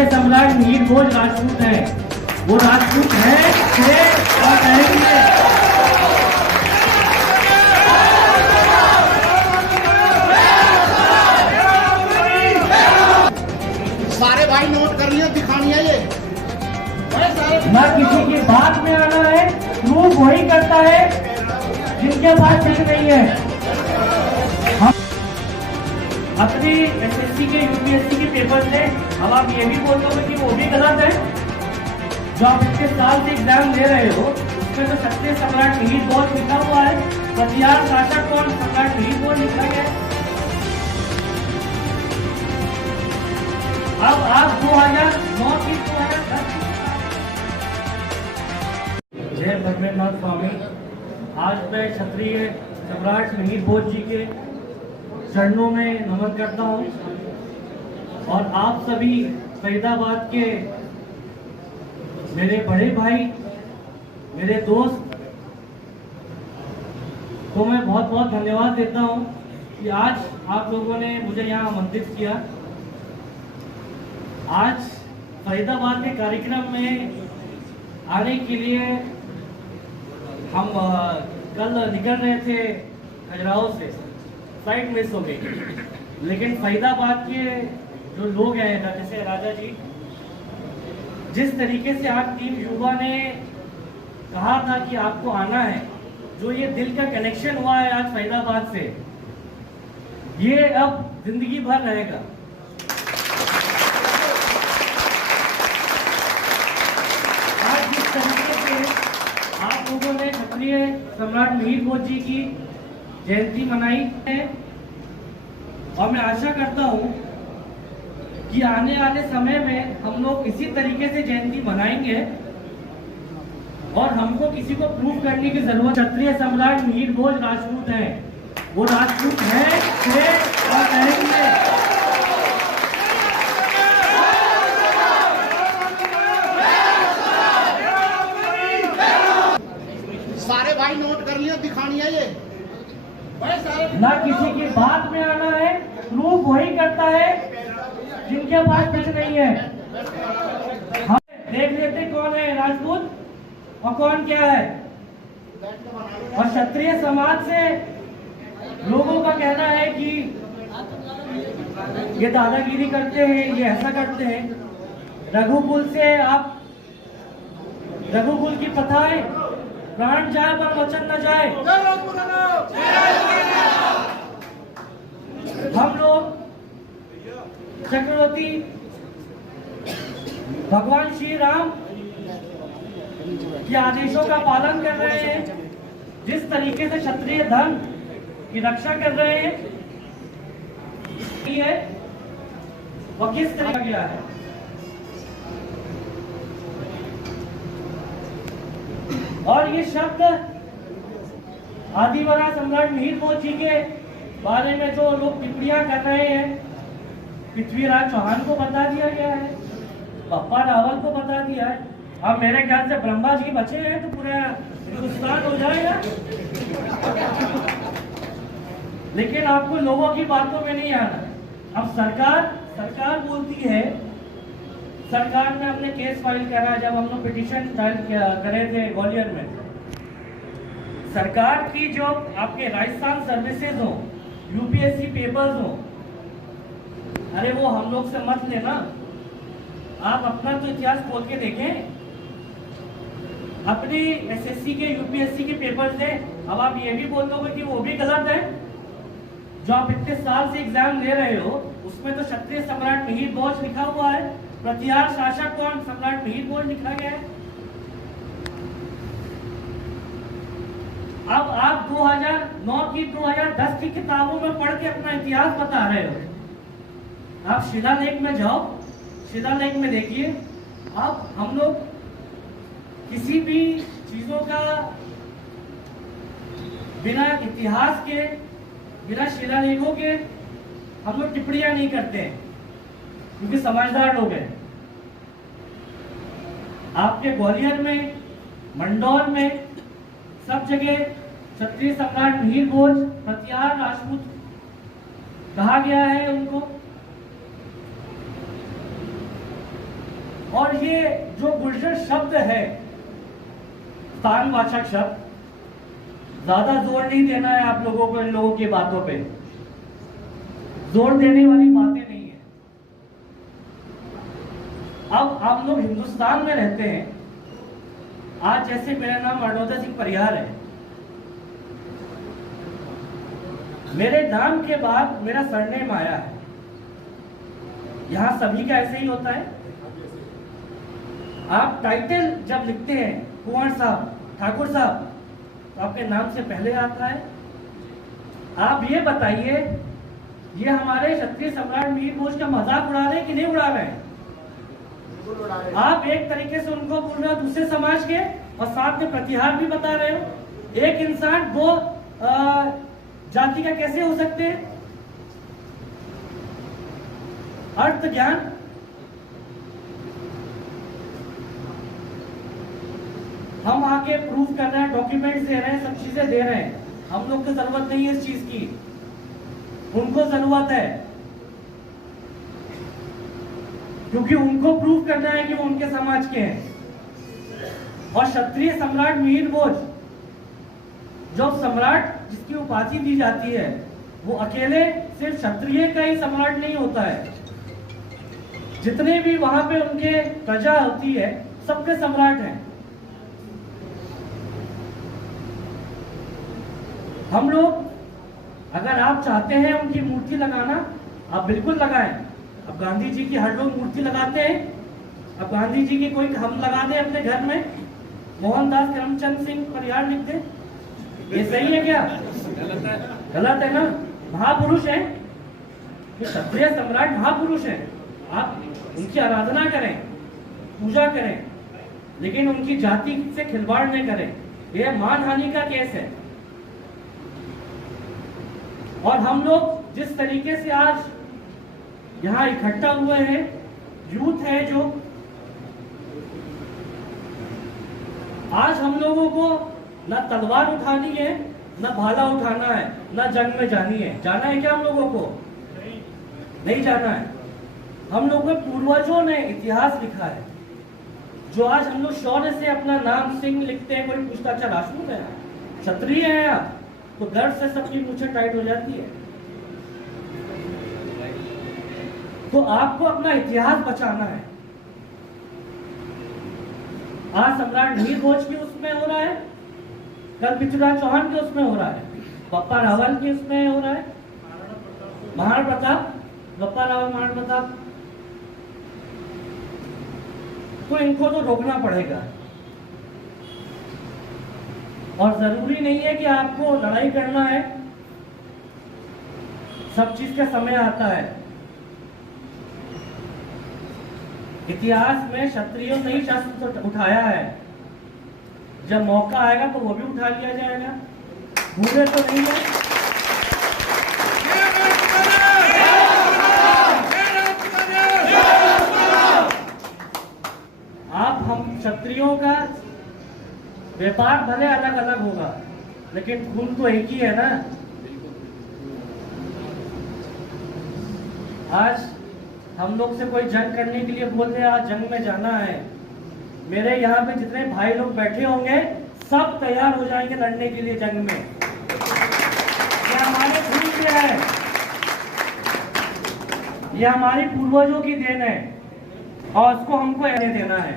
क्षत्रिय सम्राट मिहिर भोज राजपूत है। वो राजपूत है और रहेंगे। सारे भाई नोट कर लियो, दिखानी है ये ना किसी की बात में आना है, प्रूफ वही करता है जिनके पास कुछ नहीं है। हम अपनी एसएससी के यूपीएससी के पेपर से अब आप ये भी बोल रहे हो कि वो भी गलत है। जो आप इतने साल से एग्जाम दे रहे हो उसमें तो क्षत्रिय सम्राट मिहिर भोज लिखा हुआ है, प्रतिहार शासक कौन सम्राट मिहिर भोज लिखा गया है। अब आप 2009 की 2010 जय भगवनाथ स्वामी। आज मैं क्षत्रिय सम्राट मिहिर भोज जी के चरणों में नमन करता हूं और आप सभी फरीदाबाद के मेरे बड़े भाई, मेरे दोस्त को मैं बहुत बहुत धन्यवाद देता हूं कि आज आप लोगों ने मुझे यहाँ आमंत्रित किया। आज फरीदाबाद के कार्यक्रम में आने के लिए हम कल निकल रहे थे खजुराहो से, फ्लाइट मिस हो गई। लेकिन फरीदाबाद के जो लोग हैं जैसे राजा जी, जिस तरीके से आप टीम युवा ने कहा था कि आपको आना है, जो ये दिल का कनेक्शन हुआ है आज फरीदाबाद से, ये अब जिंदगी भर रहेगा। आज जिस तरीके से आप लोगों ने क्षत्रिय सम्राट मिहिर भोज जी की जयंती मनाई है और मैं आशा करता हूं कि आने वाले समय में हम लोग इसी तरीके से जयंती मनाएंगे और हमको किसी को प्रूव करने की जरूरत। क्षत्रिय सम्राट मिहिर भोज राजपूत है, वो राजपूत है और रहेंगे। सारे भाई नोट कर लियो, दिखानी है ये ना किसी की बात में आना है, प्रूफ वही करता है जिनके पास कुछ नहीं है। हम देख लेते कौन है राजपूत और कौन क्या है। और क्षत्रिय समाज से लोगों का कहना है कि ये दादागिरी करते हैं, ये ऐसा करते हैं। रघुकुल से आप, रघुकुल की प्रथा है, प्राण जाए पर वचन न जाए। हम लोग चक्रवर्ती भगवान श्री राम के आदेशों का पालन कर रहे हैं। जिस तरीके से क्षत्रिय धर्म की रक्षा कर रहे हैं वो किस तरह गया है। और ये शब्द आदिवासी सम्राट मिहिर भोज जी के बारे में जो लोग टिप्पणियां कर रहे हैं, पृथ्वीराज चौहान को बता दिया गया है, बप्पा रावल को बता दिया है। अब मेरे ख्याल से ब्रह्मा जी बचे हैं तो पूरा हिंदुस्तान हो जाएगा। लेकिन आपको लोगों की बातों में नहीं आना। अब सरकार बोलती है, सरकार ने अपने केस फाइल करा। जब हम लोग पिटीशन फाइल करे थे ग्वालियर में, सरकार की जो आपके राजस्थान सर्विसेज हो, यूपीएससी पेपर्स हो, अरे वो हम लोग से मत लेना। आप अपना तो इतिहास खोल के देखें। अपनी एसएससी के यूपीएससी के पेपर से अब आप ये भी बोल दोगे कि वो भी गलत है। जो आप इतने साल से एग्जाम दे रहे हो उसमें तो क्षत्रिय सम्राट मिहिर भोज लिखा हुआ है, प्रतिहार शासक कौन सम्राट मिहिर भोज लिखा गया है। अब आप 2009 की 2010 की किताबों में पढ़ के अपना इतिहास बता रहे हो। आप शिलालेख में जाओ, शिलालेख में देखिए। अब हम लोग किसी भी चीजों का बिना इतिहास के, बिना शिलालेखों के हम लोग टिप्पणियां नहीं करते हैं, क्योंकि समझदार लोग हैं। आपके ग्वालियर में, मंडौर में, सब जगह क्षत्रिय सम्राट मिहिर भोज, प्रतिहार राजपूत कहा गया है उनको। और ये जो गुर्जर शब्द है, स्थानवाचक शब्द, ज्यादा जोर नहीं देना है आप लोगों को इन लोगों की बातों पे, जोर देने वाली बातें नहीं है। अब हम लोग हिंदुस्तान में रहते हैं। आज जैसे मेरा नाम अरुणोदय सिंह परिहार है, मेरे नाम के बाद मेरा सरनेम आया है। यहां सभी का ऐसे ही होता है। आप टाइटल जब लिखते हैं कुंवर साहब, ठाकुर साहब, तो आपके नाम से पहले आता है। आप ये बताइए, ये हमारे क्षत्रिय सम्राट मीर भोज का मजाक उड़ा रहे हैं कि नहीं उड़ा रहे हैं? आप एक तरीके से उनको बोल रहे हो दूसरे समाज के, और साथ में प्रतिहार भी बता रहे हो। एक इंसान दो जाति का कैसे हो सकते हैं? अर्थ ज्ञान। हम आके प्रूफ कर रहे हैं, डॉक्यूमेंट्स दे रहे हैं, सब चीजें दे रहे हैं। हम लोग को जरूरत नहीं है इस चीज की, उनको जरूरत है, क्योंकि उनको प्रूफ करना है कि वो उनके समाज के हैं। और क्षत्रिय सम्राट मिहिर भोज, जो सम्राट जिसकी उपाधि दी जाती है, वो अकेले सिर्फ क्षत्रिय का ही सम्राट नहीं होता है। जितने भी वहां पे उनके प्रजा होती है, सबके सम्राट हैं। हम लोग, अगर आप चाहते हैं उनकी मूर्ति लगाना, आप बिल्कुल लगाएं। अब गांधी जी की हर लोग मूर्ति लगाते हैं। अब गांधी जी की कोई हम लगा दें अपने घर में, मोहनदास करमचंद सिंह परिहार लिख दें, ये सही है क्या? गलत है ना? महापुरुष हैं, क्षत्रिय सम्राट महापुरुष हैं। आप उनकी आराधना करें, पूजा करें, लेकिन उनकी जाति से खिलवाड़ नहीं करें। यह मानहानि का केस है। और हम लोग जिस तरीके से आज यहाँ इकट्ठा हुए हैं, यूथ है जो, आज हम लोगों को ना तलवार उठानी है, ना भाला उठाना है, ना जंग में जानी है। जाना है क्या हम लोगों को? नहीं जाना है। हम लोगों के पूर्वजों ने इतिहास लिखा है। जो आज हम लोग शौर्य से अपना नाम सिंह लिखते हैं, कोई पूछता अच्छा राजपूत है, क्षत्रिय है आप, तो गर्व से सबकी मूंछें टाइट हो जाती है। तो आपको अपना इतिहास बचाना है। आज सम्राट मिहिर भोज की उसमें हो रहा है, कल पृथ्वीराज चौहान के उसमें हो रहा है, बप्पा रावल के उसमें हो रहा है, महाराणा प्रताप, बप्पा रावल, महाराणा प्रताप। तो इनको तो रोकना पड़ेगा। और जरूरी नहीं है कि आपको लड़ाई करना है, सब चीज का समय आता है। इतिहास में क्षत्रियों ने ही शस्त्र उठाया है। जब मौका आएगा तो वो भी उठा लिया जाएगा, भूले तो नहीं है। आप हम क्षत्रियों का व्यापार भले अलग अलग होगा, लेकिन खून तो एक ही है ना। आज हम लोग से कोई जंग करने के लिए बोल रहे, आज जंग में जाना है, मेरे यहाँ पे जितने भाई लोग बैठे होंगे सब तैयार हो जाएंगे लड़ने के लिए जंग में। ये हमारे खून से है, ये हमारे पूर्वजों की देन है, और उसको हमको रहने देना है।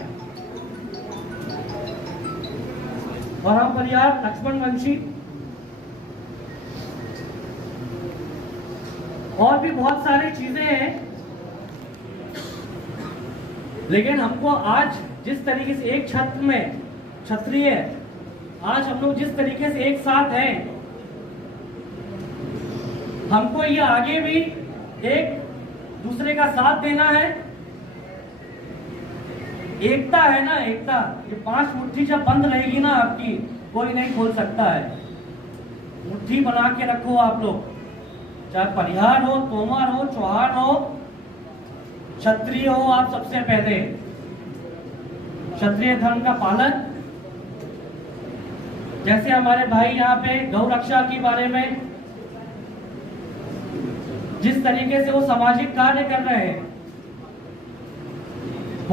और हम परिवार लक्ष्मण वंशी और भी बहुत सारी चीजें हैं, लेकिन हमको आज जिस तरीके से एक छत्र में क्षत्रिय, आज हम लोग जिस तरीके से एक साथ हैं, हमको ये आगे भी एक दूसरे का साथ देना है। एकता है ना, एकता। ये 5 मुट्ठी जब बंद रहेगी ना आपकी, कोई नहीं खोल सकता है। मुट्ठी बना के रखो आप लोग, चाहे परिहार हो, तोमर हो, चौहान हो, क्षत्रिय हो। आप सबसे पहले क्षत्रिय धर्म का पालन, जैसे हमारे भाई यहाँ पे गौ रक्षा के बारे में जिस तरीके से वो सामाजिक कार्य कर रहे हैं,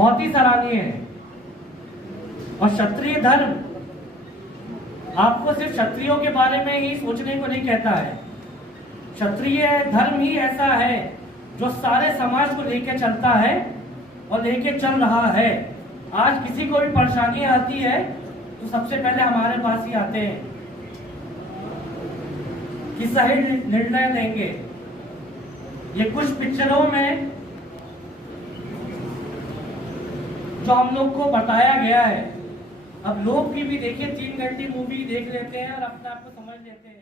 बहुत ही सराहनीय है। और क्षत्रिय धर्म आपको सिर्फ क्षत्रियों के बारे में ही सोचने को नहीं कहता है। क्षत्रिय धर्म ही ऐसा है जो सारे समाज को लेकर चलता है और लेके चल रहा है। आज किसी को भी परेशानी आती है तो सबसे पहले हमारे पास ही आते हैं कि सही निर्णय लेंगे। ये कुछ पिक्चरों में जो हम लोग को बताया गया है, अब लोग भी देखिए 3 घंटे मूवी देख लेते हैं और अपने आप को समझ लेते हैं।